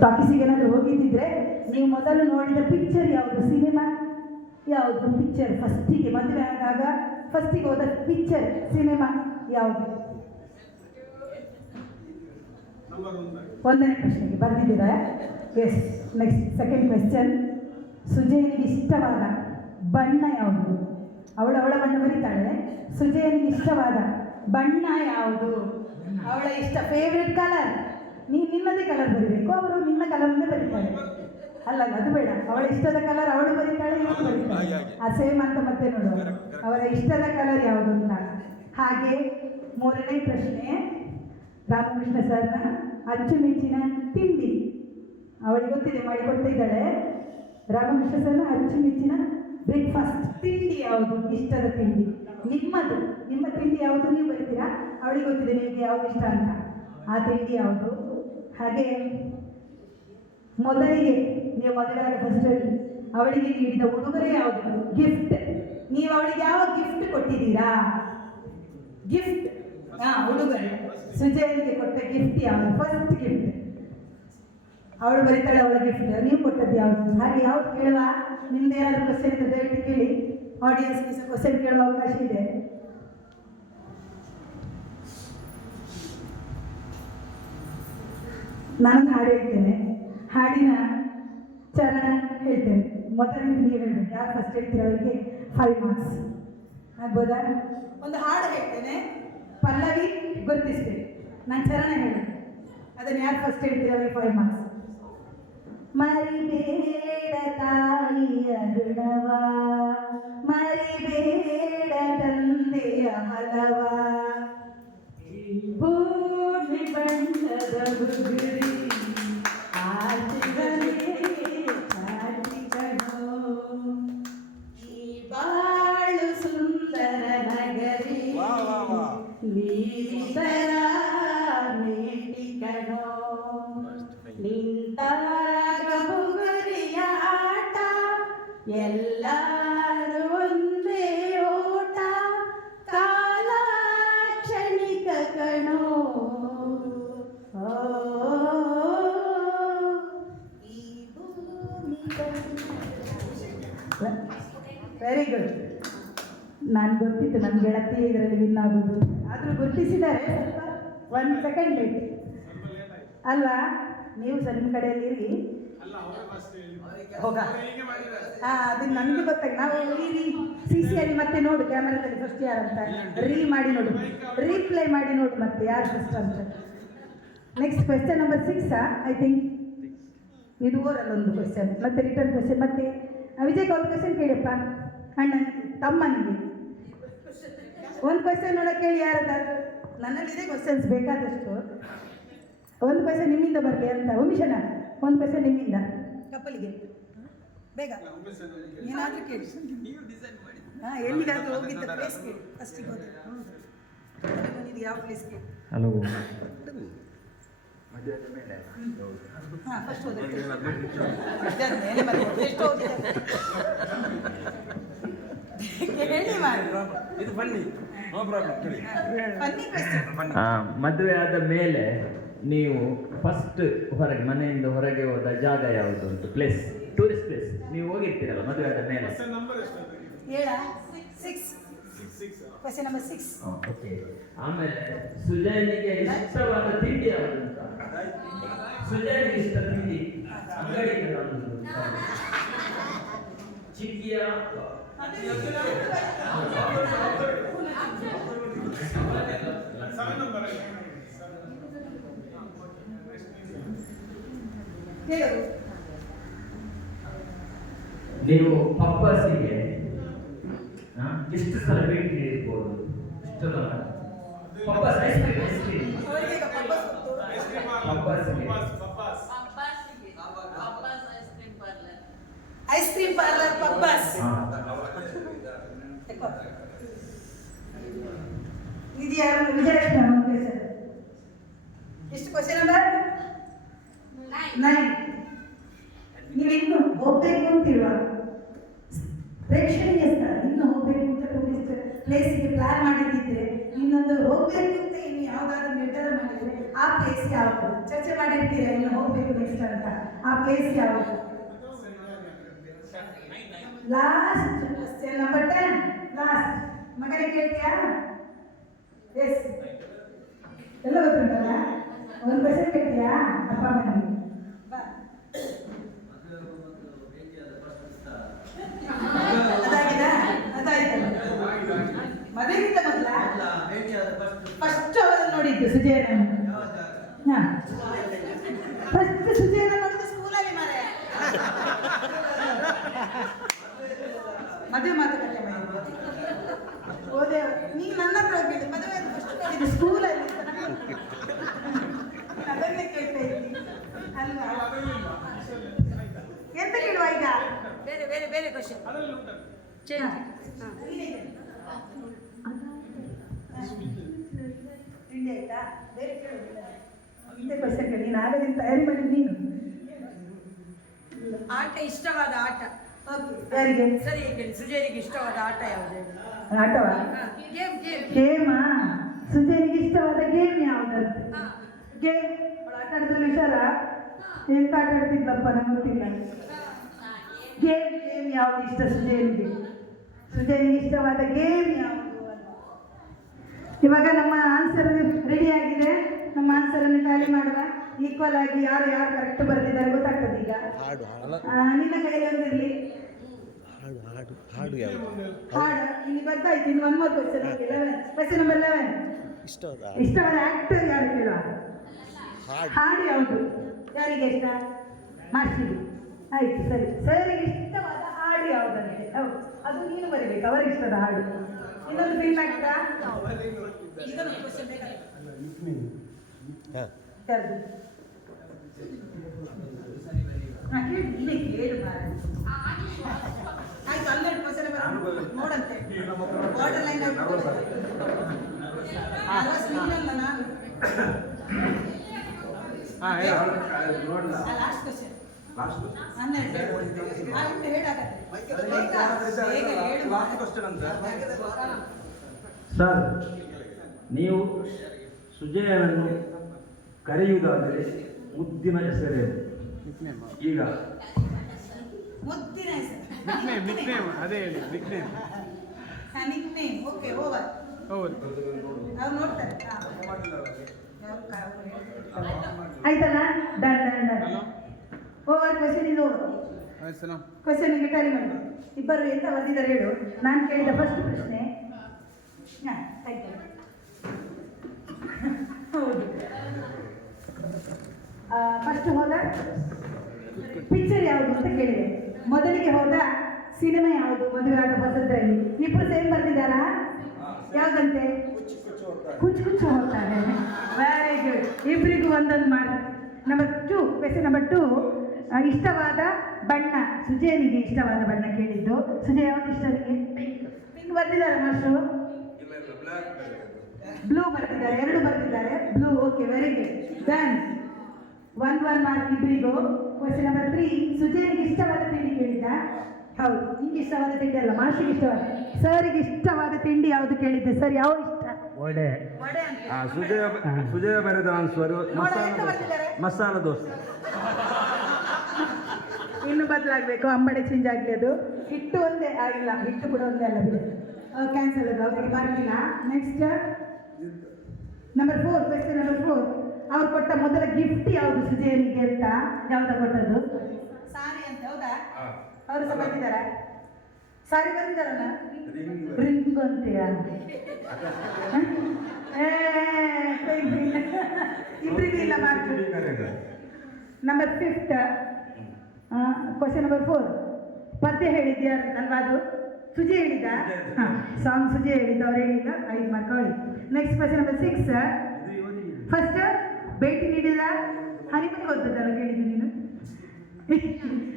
ಟಾಕೀಸಿಗೆ ಏನಾದರೂ ಹೋಗಿದ್ದಿದ್ರೆ ನೀವು ಮೊದಲು ನೋಡಿದ ಪಿಕ್ಚರ್ ಯಾವುದು? ಸಿನಿಮಾ ಯಾವುದು? ಪಿಕ್ಚರ್ ಫಸ್ಟಿಗೆ ಮದುವೆ ಆದಾಗ ಫಸ್ಟಿಗೆ ಹೋದ ಪಿಕ್ಚರ್ ಸಿನಿಮಾ ಯಾವುದು? ಒಂದನೇ ಪ್ರಶ್ನೆಗೆ ಬಂದಿದ್ದೀರಾ ಎಸ್ ನೆಕ್ಸ್ಟ್ ಸೆಕೆಂಡ್ ಕ್ವೆಶ್ಚನ್ ಸುಜಯನಿಗೆ ಇಷ್ಟವಾದ ಬಣ್ಣ ಯಾವುದು? ಅವಳ ಅವಳ ಬಣ್ಣ ಬರೀತಾಳೆ. ಸುಜಯನಿಗೆ ಇಷ್ಟವಾದ ಬಣ್ಣ ಯಾವುದು? ಅವಳ ಇಷ್ಟ ಫೇವ್ರೆಟ್ ಕಲರ್ ನೀನು ನಿನ್ನದೇ ಕಲರ್ ಬರೀಬೇಕು ಅವರು ನಿನ್ನ ಕಲರನ್ನೇ ಬರೀತಾರೆ. ಅಲ್ಲಲ್ಲ ಅದು ಬೇಡ. ಅವಳ ಇಷ್ಟದ ಕಲರ್ ಅವಳು ಬರೀತಾಳೆ ಇವಳು ಬರೀತಾಳೆ. ಆ ಸೇಮ್ ಅಂತ ಮತ್ತೆ ನೋಡುವ ಅವರ ಇಷ್ಟದ ಕಲರ್ ಯಾವುದು ಅಂತ. ಹಾಗೆ ಮೂರನೇ ಪ್ರಶ್ನೆ ರಾಮಕೃಷ್ಣ ಸರ್ನ ಅಚ್ಚುಮೆಚ್ಚಿನ ತಿಂಡಿ. ಅವಳಿಗೆ ಗೊತ್ತಿದೆ ಮಾಡಿಕೊಡ್ತಾ ಇದ್ದಾಳೆ. ರಾಮಕೃಷ್ಣ ಸರ್ನ ಅಚ್ಚುಮೆಚ್ಚಿನ ಬ್ರೇಕ್ಫಾಸ್ಟ್ ತಿಂಡಿ ಯಾವುದು? ಇಷ್ಟದ ತಿಂಡಿ. ನಿಮ್ಮದು. ನಿಮ್ಮ ತಿಂಡಿ ಯಾವುದು? ನೀವು ಬರೀತೀರಾ? ಅವಳಿಗೆ ಗೊತ್ತಿದೆ ನಿಮಗೆ ಯಾವುದು ಇಷ್ಟ ಅಂತ. ಆ ತಿಂಡಿ ಯಾವುದು? ಹಾಗೆ ಮೊದಲಿಗೆ, ನೀವು ಮೊದಲಾದ ಫಸ್ಟಲ್ಲಿ ಅವಳಿಗೆ ನೀಡಿದ ಉಡುಗೊರೆ ಯಾವುದು? ಗಿಫ್ಟ್ ನೀವು ಅವಳಿಗೆ ಯಾವ ಗಿಫ್ಟ್ ಕೊಟ್ಟಿದ್ದೀರಾ? ಗಿಫ್ಟ್ ಹಾ ಉಡುಗೊರೆ. ಸುಜಯನಿಗೆ ಕೊಟ್ಟ ಗಿಫ್ಟ್ ಯಾವುದು? ಫಸ್ಟ್ ಗಿಫ್ಟ್ ಅವಳು ಬರೀತಾಳೆ, ಅವಳ ಗಿಫ್ಟ್ ನೀವು ಕೊಟ್ಟದ್ದು ಯಾವುದು? ಹಾಗೆ ಯಾವ್ದು ಕೇಳುವ? ನಿಮ್ದು ಏನಾದರೂ ಕ್ವಶನ್ ಇದ್ರೆ ದಯವಿಟ್ಟು ಕೇಳಿ. ಆಡಿಯನ್ಸ್ಗೆ ಸಹ ಕ್ವಶನ್ ಕೇಳುವ ಅವಕಾಶ ಇದೆ. ನಾನು ಹಾಡು ಹೇಳ್ತೇನೆ. ಹಾಡಿನ ಚರಣ ಹೇಳ್ತೇನೆ. ಮೊದಲಿಗೆ ನೀವು ಹೇಳ್ಬೇಕು. ಯಾರು ಫಸ್ಟ್ ಹೇಳ್ತೀರ ಅವರಿಗೆ? ಫೈವ್ ಮಾರ್ಕ್ಸ್ ಆಗ್ಬೋದಾ? ಒಂದು ಹಾಡು ಹೇಳ್ತೇನೆ. ಪಲ್ಲವಿ, ಗುರುತಿಸ್ತೇನೆ. ನಾನು ಚರಣ ಹೇಳಿ ಅದನ್ನು ಯಾರು ಫಸ್ಟ್ ಹೇಳ್ತೀರ ಅವರಿಗೆ? ಫೈವ್ ಮಾರ್ಕ್ಸ್ ಮರಿಬೇಡ ತಾಯಿಯ ಋಣವ ಮರಿಬೇಡ ತಂದೆಯ ಹಲವ ಭೂಮಿ ಬಣ್ಣದ ಎಲ್ಲರೂ ಒಂದೇ ಓಟ ಕಾಲ ಕ್ಷಣಿಕ ಕಣೋ ಓ, ಈ ಭೂಮಿ ವೆರಿ ಗುಡ್ ನಾನು ಗೊತ್ತಿತ್ತು ನನ್ನ ಗೆಳತಿ ಇದರಲ್ಲಿ ವಿನ್ ಆಗೋದು. ಆದರೂ ಗುರುತಿಸಿದ್ದಾರೆ ಒಂದು ಸೆಕೆಂಡ್ ಲೇಟ್ ಅಲ್ವಾ? ನೀವು ಸಣ್ಣ ನಿಮ್ಮ ಕಡೆಯಲ್ಲಿ ಇರಿ ಹೋಗ. ಅದು ನನಗೆ ಗೊತ್ತಾಗ ನಾವು ರೀ ಸಿ ಸಿ ಅಲ್ಲಿ ಮತ್ತೆ ನೋಡು ಕ್ಯಾಮರಾದಲ್ಲಿ ಫಸ್ಟ್ ಅಂತ. ರೀ ಮಾಡಿ ನೋಡು. ರೀಪ್ಲೈ ಮಾಡಿ ನೋಡು ಮತ್ತೆ ಯಾರು ಫಸ್ಟ್ ಅಂತ. Next question number six I think ಇದು ಓರಲ್ಲ ಒಂದು ಕ್ವೆಶನ್ ಮತ್ತೆ ರಿಟರ್ನ್ ಕ್ವೆಶನ್ ಮತ್ತೆ ವಿಜಯ್ ಒಂದು ಕ್ವೆಶನ್ ಕೇಳಿಯಪ್ಪ? ಅಣ್ಣ ತಮ್ಮನಿಗೆ. ಒಂದು ಕ್ವೆಶನ್ ನೋಡೋ ಕೇಳಿ ಯಾರದಾದ್ರು? ನನ್ನಲ್ಲಿದೆ ಕ್ವೆಶನ್ಸ್ ಬೇಕಾದಷ್ಟು. ಒಂದು ಕ್ವೆಶನ್ ನಿಮ್ಮಿಂದ ಬರಲಿ ಅಂತ. ಉಮಿಷನ ಒಂದು ಕ್ವೆಶನ್ ನಿಮ್ಮಿಂದ. ಕಪ್ಪಲಿಗೆ ಬೇಗ. ಏನಾದರೂ ಕೇಳಿ. ಹಾಂ ಎಲ್ಲಿಗಾದ್ರೂ ಹೋಗಿದ್ದ ಪ್ಲೇಸ್ ಕೇಳಿ. ಫಸ್ಟಿಗೆ ಹೋದೆ. ಯಾವ ಪ್ಲೇಸ್ ಕೇಳಿ. ಹಲವು ಹಾಂ ಫಸ್ಟ್ ಹೋದ. ಮೇಲೆ ಮತ್ತೆ ಎಷ್ಟು ಹೋಗಿದ್ದಾರೆ ಕೇಳಿ ಮಾಡಿ ಇದು ಬನ್ನಿ. ನೋ ಪ್ರಾಬ್ಲಮ್ ಕೇಳಿ. ಬನ್ನಿ ಕ್ವೆಶನ್ ಆ, ಮದುವೆ ಆದ ಮೇಲೆ ನೀವು ಫಸ್ಟ್ ಹೊರಗೆ ಮನೆಯಿಂದ ಹೊರಗೆ ಹೋದ ಜಾಗ ಯಾವುದು ಅಂತ ಪ್ಲೇಸ್ ಟೂರಿಸ್ಟ್ ಪ್ಲೇಸ್ ನೀವು ಹೋಗಿರ್ತೀರಲ್ಲ ಮದುವೆ ಆದ ಮೇಲೆ. ಏಳ six question number six okay ಆಮೇಲೆ ಸುಜಯನಿಗೆ ಇಷ್ಟವಾದ ತಿಂಡಿ ಯಾವುದು ಅಂತ? ಸುಜಯನಿಗೆ ಇಷ್ಟ ತಿಂಡಿ? ಅಂಗಡಿಗೆ ಯಾವುದು ಅಂತ? ಚಿಕ್ಕಿಯ ಹೇಳು. ನೀವು ಪಪ್ಪಾಸಿಗೆ ಆ, ಎಷ್ಟು ಸಲ ಭೇಟಿ ನೀಡಿರ್ಬೋದು ಎಷ್ಟು ಸಲ Pabbas ice cream ice cream ಅವರಿಗೆ ಈಗ ಪರ್ಪಸ್ ಗೊತ್ತು ಪಪ್ಪಾಸಿಗೆ ಐಸ್ ಕ್ರೀಮ್ ಪಾರ್ಲರ್ ಪಬ್ಬಸ್ ಹಾ. ಇದು ಯಾರು ವಿಜಯಲಕ್ಷ್ಮಿ ಒಂದು ಕ್ವೆಶನ್ ಎಷ್ಟು ಕ್ವೆಶನ್ ನಂಬರ್ ನೈನ್ ನೀವು ಇನ್ನು ಹೋಗ್ಬೇಕು ಅಂತಿಲ್ವ ಪ್ರೇಕ್ಷಣೀಯ ಸ್ಥಳ ಇನ್ನು ಹೋಗ್ಬೇಕು ಅಂತ ಟೂರಿಸ್ಟ್ ಪ್ಲೇಸಿಗೆ ಪ್ಲಾನ್ ಮಾಡಿದ್ದಿದ್ರೆ ಇನ್ನೊಂದು ಹೋಗ್ಬೇಕು ಅಂತ ಇನ್ನು ಯಾವ್ದಾದ್ರು ನಿರ್ಧಾರ ಮಾಡಿದ್ರೆ ಆ ಪ್ಲೇಸ್ ಯಾವುದು? ಚರ್ಚೆ ಮಾಡಿರ್ತೀರ ಇನ್ನು ಹೋಗ್ಬೇಕು ನೆಕ್ಸ್ಟ್ ಅಂತ? ಆ ಪ್ಲೇಸ್ ಯಾವುದು? ಲಾಸ್ಟ್ ನಂಬರ್ ಟೆನ್ ಲಾಸ್ಟ್ ಮಗನಿಗೆ ಕೇಳ್ತೀಯಾ? ಎಸ್ ಎಲ್ಲ ಗೊತ್ತುಂಟಲ್ಲ? ಒಂದು ಕ್ವಶನ್ ಕೇಳ್ತೀಯಾ? ಓದೆ ನೀನು ನನ್ನ ಹತ್ರ ಹೋಗಿದ್ದು ಮದುವೆ ಫಸ್ಟ್ ನೋಡಿದ್ದು ಸ್ಕೂಲಲ್ಲಿ ಅದನ್ನೇ ಕೇಳ್ತಾ ಇದ್ದೀನಿ ಅಲ್ವಾ ಎಂತ ಕೇಳುವ ಈಗ ಬೇರೆ ಬೇರೆ ಬೇರೆ ಕ್ವಶನ್ ಚೇಂಜ್ ತಿಂಡಿ ಆಯ್ತಾ ಬೇರೆ ಕೇಳುದಿಲ್ಲ ಇಂಥ ಕ್ವಶನ್ ಕೇಳಿ ನೀನು ಆಗದಿಂದ ತಯಾರಿ ಮಾಡಿದ್ದು ನೀನು ಆಟ ಇಷ್ಟವಾದ ಆಟ ಓಕೆ ಯಾರಿಗೆ? ಸರಿ ಕೇಳಿ ಸುಜಯನಿಗೆ ಇಷ್ಟವಾದ ಆಟ ಯಾವುದು? ಆಟವಾ? ಹಾ, ಗೇಮ್ ಗೇಮ್. ಗೇಮಾ? ಸುಜಯರಿಗೆ ಇಷ್ಟವಾದ ಗೇಮ್ ಯಾವುದಂತ. ಗೇಮ್ ಅವಳು ಆಟ ಆಡಿದ್ರೆ ಹುಷಾರ? ಎಂತ ಆಟ ಆಡ್ತಿದ್ಲಪ್ಪ? ನಂಗೆ ಗೊತ್ತಿಲ್ಲ. ಗೇಮ್ ಗೇಮ್ ಯಾವುದು ಇಷ್ಟ ಸುಜಯನಿಗೆ? ಸುಜಯನಿಗೆ ಇಷ್ಟವಾದ ಗೇಮ್ ಯಾವುದು ಇವಾಗ ನಮ್ಮ ಆನ್ಸರ್ ರೆಡಿ ಆಗಿದೆ. ನಮ್ಮ ಆನ್ಸರ್ ಅನ್ನು ಟ್ಯಾಲಿ ಮಾಡುವ. ಈಕ್ವಲ್ ಆಗಿ ಯಾರು ಯಾರು ಕರೆಕ್ಟ್ ಬರ್ತಿದ್ದಾರೆ ಗೊತ್ತಾಗ್ತದೆ ಈಗ ಹಾಡು. ನಿನ್ನ ಕೈಯಲ್ಲಿ ಒಂದಿರಲಿ. ಹಾಡು ಹಾಡು ಹಾಡು ಯಾವುದು? ಹಾಡು ಇಲ್ಲಿ ಬರ್ತಾಯ್ತು ಇನ್ನು ಒನ್ ಮೋರ್ ನಂಬರ್ ಲೆವೆನ್ ಇಷ್ಟವಾದ ಹಾಡು. ಇಷ್ಟವಾದ ಆಕ್ಟರ್ ಯಾರು ಕೇಳುವ? ಹಾಡು. ಹಾಡು ಯಾವುದು? ಯಾರಿಗೆ ಇಷ್ಟ? ಮಾಸ್ಟಿಗೆ ಆಯ್ತು ಸರಿ. ಸರಿಗೆ ಇಷ್ಟವಾದ ಹಾಡು ಯಾವುದಂತೆ ಅದು ನೀನು ಬರೀಬೇಕು ಅವರ ಇಷ್ಟದ ಹಾಡು. ಇನ್ನೊಂದು ಫಿಲ್ಮ್ ಆಗ್ತಾ. ಹಾಂ. ಕೇಳಿ ಕೇಳಿ ಕೇಳು. ಆಯ್ತು ಹನ್ನೆರಡು ಕ್ವಶನ್ ನೋಡಂತೆ. ಬಾರ್ಡರ್ ಲೈನ್ ನಾನು. ಲಾಸ್ಟ್ ಕ್ವಶನ್ ಹನ್ನೆರಡು. ಹೇಳಾಗತ್ತೆ ಮಾರ್ರೆ. ಸರ್ ನೀವು ಸುಜಯನನ್ನು ಕರೆಯುವುದಾದರೆ ಮುದ್ದಿನ ಹೆಸರೇನು? ಈಗ. ಮುದ್ದಿನ ಹೆಸರು. ನಿಕ್ನೇಮ್ ನಿಕ್ನೇಮ್ ಅದೇ ಹೇಳಿ nickname nick name okay over over ಅವ್ರು ನೋಡ್ತಾರೆ. ಹಾ. ಆಯ್ತಲ್ಲ done done done. Over question ಇದು ಕ್ವಶನ್ಗೆ ಟೈಮ್ ಮಾಡಿ. ಇಬ್ಬರು ಎಂತ ಬರ್ದಿದ್ದಾರೆ ಹೇಳು. ನಾನು ಕೇಳಿದ ಫಸ್ಟ್ ಪ್ರಶ್ನೆ. ಹಾ, ಆಯ್ತು. ಹೌದು. ಫಸ್ಟ್ ಹೋದ? ಪಿಕ್ಚರ್ ಯಾವುದು ಅಂತ ಕೇಳಿದೆ. ಮೊದಲಿಗೆ ಹೋದ ಸಿನಿಮಾ ಯಾವುದು? ಮದುವೆ ಆದ ಹೊಸದ್ರಲ್ಲಿ ಇಬ್ರು ಸೇಮ್ ಬರ್ತಿದ್ದಾರಾ? ಯಾವ್ದಂತೆ? ಕುಚ್ ಕುಚ್ಚು ಹೋಗ್ತಾರೆ. ವೆರಿ ಗುಡ್ ಇಬ್ಬರಿಗೂ ಒಂದೊಂದು mark number two question number two ಇಷ್ಟವಾದ ಬಣ್ಣ. ಸುಜಯನಿಗೆ ಇಷ್ಟವಾದ ಬಣ್ಣ ಕೇಳಿದ್ದು. ಸುಜಯ್ ಯಾವ್ದು ಇಷ್ಟ ನಿಮಗೆ ಪಿಂಕ್ ಬರ್ತಿದ್ದಾರೆ ಮಾಸ್ಟ್ರು? ಬ್ಲೂ ಬರ್ತಿದ್ದಾರೆ. ಎರಡು ಬರ್ತಿದ್ದಾರೆ. Blue okay very good done one one mark ಇಬ್ಬರಿಗೂ ಕ್ವಶನ್ ನಂಬರ್ ತ್ರೀ ಸುಜಯನಿಗೆ ಇಷ್ಟವಾದ ತಿಂಡಿ ಕೇಳಿದ್ದ? ಹೌದು ನಿಂಗೆ ಇಷ್ಟವಾದ ತಿಂಡಿ ಅಲ್ಲ ಮಾಸ್ಟಿಗೆ ಇಷ್ಟವಾದ. ಸರಿಗೆ ಇಷ್ಟವಾದ ತಿಂಡಿ ಯಾವುದು ಕೇಳಿದ್ದೆ? ಸರ್ ಯಾವ ಇಷ್ಟ? ಒಡೆ ವಡೆ ಅಂತ. ಆ, ಸುಜಯ ಸುಜಯ ಬರೆದ ಆನ್ಸರ್ ನೋಡ, ಎಂತ ಬರ್ದಿದ್ದಾರೆ? ಮಸಾಲ ದೋಸೆ. ಇನ್ನು ಬದಲಾಗಬೇಕು ಅಂಬಡೆ ಚೇಂಜ್ ಆಗಲಿ ಅದು. ಹಿಟ್ಟು ಒಂದೇ ಆಗಿಲ್ಲ ಹಿಟ್ಟು ಕೂಡ ಒಂದೇ ಅಲ್ಲ ಬಿಡಿ. ಕ್ಯಾನ್ಸಲ್ ಅದು ಅವ್ರಿಗೆ ಬರ್ತಿಲ್ಲ next number four question number four ಅವ್ರು ಕೊಟ್ಟ ಮೊದಲ ಗಿಫ್ಟ್ ಯಾವುದು ಸುಜಯನಿಗೆ ಅಂತ ಯಾವ್ದ ಕೊಟ್ಟದ್ದು ಸಾರಿ ಅಂತ ಹೌದಾ ಅವರು ಸಹ ಬಂದಿದ್ದಾರ ಸಾರಿ ಬಂದಿದ್ದಾರಲ್ಲ ರಿಂಗ್ ಅಂತೀಯ ಇಬ್ಬರಿಗೂ ಇಲ್ಲ number fifth question number four ಪದ್ಯ ಹೇಳಿದ್ಯಾ ಅಲ್ವಾ ಅದು ಸುಜಿ ಹೇಳಿದ ಹಾಂ ಸಾಂಗ್ ಸುಜಿ ಹೇಳಿದ್ದ ಅವ್ರು ಹೇಳಿದ ಐದು ಮಾರ್ಕ್ ಅವಳಿ next question number six first ಭೇಟಿ ನೀಡಿದ ಹನಿಮನಿಗೆ ಹೋದದ್ದಲ್ಲ ಕೇಳಿದ್ದು ನೀನು.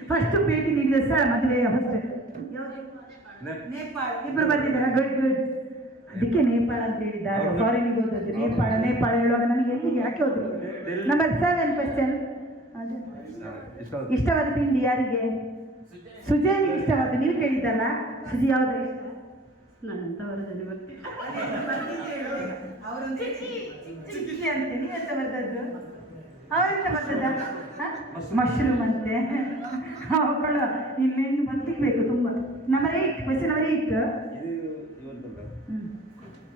ಫಸ್ಟ್ ಭೇಟಿ ನೀಡಿದೆ ಸರ್ ಮದುವೆಯ ಫಸ್ಟ್ ನೇಪಾಳ. ಇಬ್ಬರು ಬಂದಿದ್ದಾರ. Good good. ಅದಕ್ಕೆ ನೇಪಾಳ ಅಂತ ಹೇಳಿದ್ದಾರೆ. ಫಾರಿನಿಗೆ ಹೋದದ್ದು. ನೇಪಾಳ ನೇಪಾಳ ಹೇಳುವಾಗ ನನಗೆ ಎಲ್ಲಿಗೆ ಯಾಕೆ ಹೋದ್ರು? ನಂಬರ್ ಸೆವೆನ್ ಕ್ವೆಶ್ಚನ್ ಇಷ್ಟವಾದ. ತಿಂಡಿ ಯಾರಿಗೆ? ಸುಜಯನಿಗೆ ಇಷ್ಟವಾದ. ನೀವು ಕೇಳಿದ್ದಲ್ಲ? ಸುಜಿ ಯಾವ್ದು ಇಷ್ಟ? ನಾನಂತ ವರದಲ್ಲಿ ಬರ್ತೀನಿ ಅವರೊಂದು ಚಿಕ್ಕಿ ಅಂತೆ. ನೀವೆಂತ ಬರ್ತದ್ದು ಅವರೆಂತ ಬರ್ತದ ಮಶ್ರೂಮ್ ಅಂತೆ. ಅವಳು ಇನ್ನೇನು ಬಂತಿಗ್ಬೇಕು ತುಂಬ. Number eight question number eight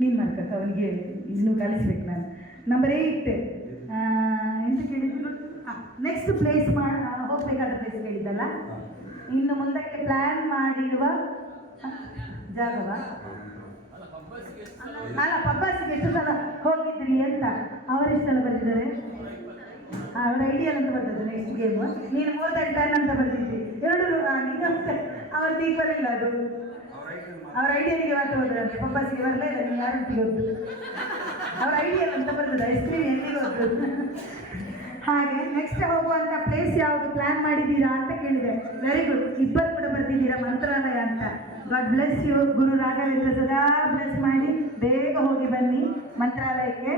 ನೀನು ಮಾಡ್ಕಕ್ಕ ಅವನಿಗೆ ಇನ್ನೂ ಕಲಿಸ್ಬೇಕು ನಾನು. ನಂಬರ್ ಏಟ್ ಎಂತ ಕೇಳಿದ್ರು ನೆಕ್ಸ್ಟ್ ಪ್ಲೇಸ್ ಮಾಡ ಹೋಗ್ಬೇಕಾದ ಪ್ಲೇಸ್ ಕೇಳಿದ್ದಲ್ಲ? ಇನ್ನು ಮುಂದಕ್ಕೆ ಪ್ಲ್ಯಾನ್ ಮಾಡಿರುವ ಜಾಗವ? ಅಲ್ಲ ಪಬ್ಬಾಸಿಗೆ ಎಷ್ಟು ಸಲ ಹೋಗಿದ್ರಿ ಅಂತ. ಅವರೆಷ್ಟು ಸಲ ಬಂದಿದ್ದಾರೆ ಅವರ ಐಡಿಯಲ್ ಅಂತ ಬರ್ತದೆ ನೆಕ್ಸ್ಟ್ ಗೇಮ್ ನೀನು ಮೋರ್ ದನ್ ಅಂತ ಬರ್ತಿದ್ದಿ. ಎರಡು ನೀನು ಅವ್ರದ್ದು ಈಕ್ವಲ್ ಇಲ್ಲ ಅದು. ಅವ್ರ ಐಡಿಯಲ್ಗೆ ಮಾತ್ರ ಬಂದ್ರೆ ಪಪ್ಪಾಸಿಗೆ ಬರಲ್ಲ ಇಲ್ಲ ನೀವು ಯಾರು ಹೋದ್ದು ಅವ್ರ ಐಡಿಯಲ್ ಅಂತ ಬರ್ತದೆ ಐಸ್ ಕ್ರೀಮ್ ಎಲ್ಲಿಗೆ ಹೋಗ್ತದೆ ಹಾಗೆ ನೆಕ್ಸ್ಟ್ ಹೋಗುವಂಥ ಪ್ಲೇಸ್ ಯಾವುದು ಪ್ಲ್ಯಾನ್ ಮಾಡಿದ್ದೀರಾ ಅಂತ ಕೇಳಿದೆ. ವೆರಿ ಗುಡ್ ಇಬ್ಬರು ಕೂಡ ಬರ್ತಿದ್ದೀರಾ, ಮಂತ್ರಾಲಯ ಅಂತ. God bless you Guru Raghavendra ಸದಾ ಬ್ಲೆಸ್ ಮಾಡಿ, ಬೇಗ ಹೋಗಿ ಬನ್ನಿ ಮಂತ್ರಾಲಯಕ್ಕೆ.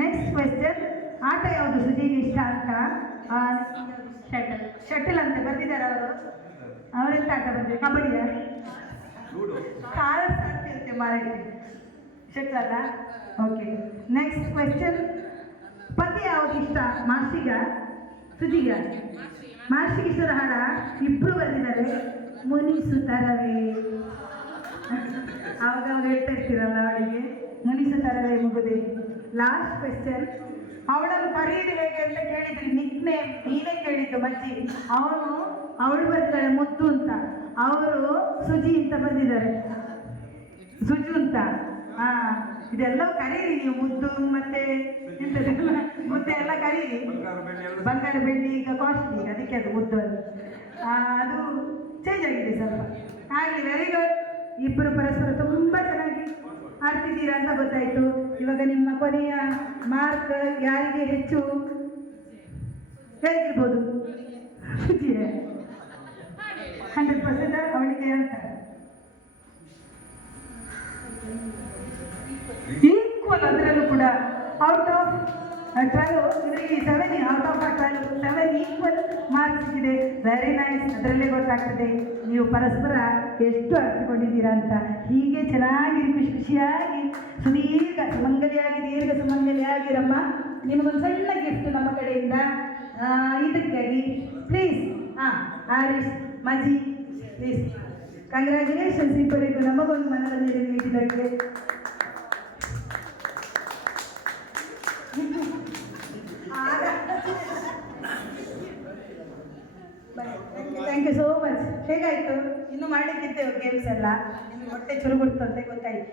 ನೆಕ್ಸ್ಟ್ ಕ್ವೆಶ್ಚನ್ ಆಟ ಯಾವುದು ಸುಜಿಗೆ ಇಷ್ಟ ಅಂತ? ಶಟಲ್. ಶಟಲ್ ಅಂತ ಬಂದಿದ್ದಾರೆ ಅವರು. ಅವರೆಂತ ಆಟ ಬಂದಿದೆ ಕಬಡ್ಡಿಯ ಕಾಲ್ ಸಾಧ್ಯ ಮಾರಾಟ ಶಟಲ್ ಅಲ್ಲ? ಓಕೆ. ನೆಕ್ಸ್ಟ್ ಕ್ವೆಶನ್ ಪದ್ಯ ಯಾವುದು ಇಷ್ಟ? ಮಾರ್ಷಿಗ ಸುಜಿಗ? ಮಾರ್ಷಿಗೆ ಇಷ್ಟದ ಹಾಡ ಇಬ್ರು ಬಂದಿದ್ದಾರೆ ಮುನಿಸುತ್ತರವೇ ಅವಾಗ ಅವಾಗ ಹೇಳ್ತಾ ಇರ್ತೀರಲ್ಲ ಅವಳಿಗೆ. ಮುನಿಸುತ್ತರವೇ ಮುಗುದೆ. ಲಾಸ್ಟ್ ಕ್ವೆಶ್ಚನ್ ಅವಳನ್ನು ಕರೆಯುವುದು ಹೇಗೆ ಅಂತ ಕೇಳಿದ್ರಿ ನಿಕ್ ನೇಮ್ ನೀನೇ ಕೇಳಿದ್ದು ಮಜ್ಜಿ. ಅವನು ಅವಳು ಬರ್ತಾಳೆ ಮುದ್ದು ಅಂತ. ಅವರು ಸುಜಿ ಅಂತ ಬಂದಿದ್ದಾರೆ. ಸುಜು ಅಂತ. ಹಾ ಇದೆಲ್ಲ ಕರೀರಿ ನೀವು ಮುದ್ದು ಮತ್ತೆ ಮುದ್ದೆ ಎಲ್ಲ ಕರೀರಿ. ಬಂಗಾರ ಬೆಳ್ಳಿ ಈಗ ಕಾಸ್ಟ್ಲಿ ಅದಕ್ಕೆ ಅದು ಮುದ್ದು ಅದು ಆ, ಅದು ಚೇಂಜ್ ಆಗಿದೆ ಸ್ವಲ್ಪ. ಹಾಗೆ ವೆರಿ ಗುಡ್ ಇಬ್ಬರು ಪರಸ್ಪರ ತುಂಬ ಚೆನ್ನಾಗಿ ಆಡ್ತಿದ್ದೀರಾ ಅಂತ ಗೊತ್ತಾಯ್ತು. ಇವಾಗ ನಿಮ್ಮ ಕೊನೆಯ ಮಾರ್ಕ್ ಯಾರಿಗೆ ಹೆಚ್ಚು? ಹೇಗಿರ್ಬೋದು ಹಂಡ್ರೆಡ್ ಪರ್ಸೆಂಟ್ ಅವಳಿಗೆ ಅಂತ ಈಕ್ವಲ್ ಅದರಲ್ಲೂ ಕೂಡ ಔಟ್ ಆಫ್ ಟ್ವೆಲ್ವ್ ಇವರಿಗೆ seven out of twelve seven equal marks ಸಿಕ್ಕಿದೆ. ವೆರಿ ನೈಸ್ ಅದರಲ್ಲೇ ಗೊತ್ತಾಗ್ತದೆ. ನೀವು ಪರಸ್ಪರ ಎಷ್ಟು ಅರ್ಥಕೊಂಡಿದ್ದೀರಾ ಅಂತ ಹೀಗೆ ಚೆನ್ನಾಗಿ ಖುಷಿ ಖುಷಿಯಾಗಿ ಸುದೀರ್ಘ ಸುಮಂಗಲಿಯಾಗಿ, ದೀರ್ಘ ಸುಮಂಗಲಿಯಾಗಿರಮ್ಮ ನಿಮಗೊಂದು ಸಣ್ಣ ಗಿಫ್ಟ್ ನಮ್ಮ ಕಡೆಯಿಂದ. ಇದಕ್ಕಾಗಿ ಪ್ಲೀಸ್ ಹಾಂ ಆರಿಸ್ ಮಜಿ. ಪ್ಲೀಸ್ ಕಂಗ್ರ್ಯಾಚುಲೇಷನ್ಸ್ ಇಬ್ಬರಿಗೂ. ನಮಗೊಂದು ಮನರಂಜನೆ ನೀಡಿದ್ದಕ್ಕೆ. ಥ್ಯಾಂಕ್ ಯು ಸೋ ಮಚ್ ಹೇಗಾಯ್ತು? ಇನ್ನು ಮಾಡಲಿಕ್ಕಿದ್ದೇವೆ ಗೇಮ್ಸ್ ಎಲ್ಲ. ನಿಮಗೆ ಹೊಟ್ಟೆ ಚುರುಗುಡ್ತಂತೆ ಗೊತ್ತಾಯ್ತು.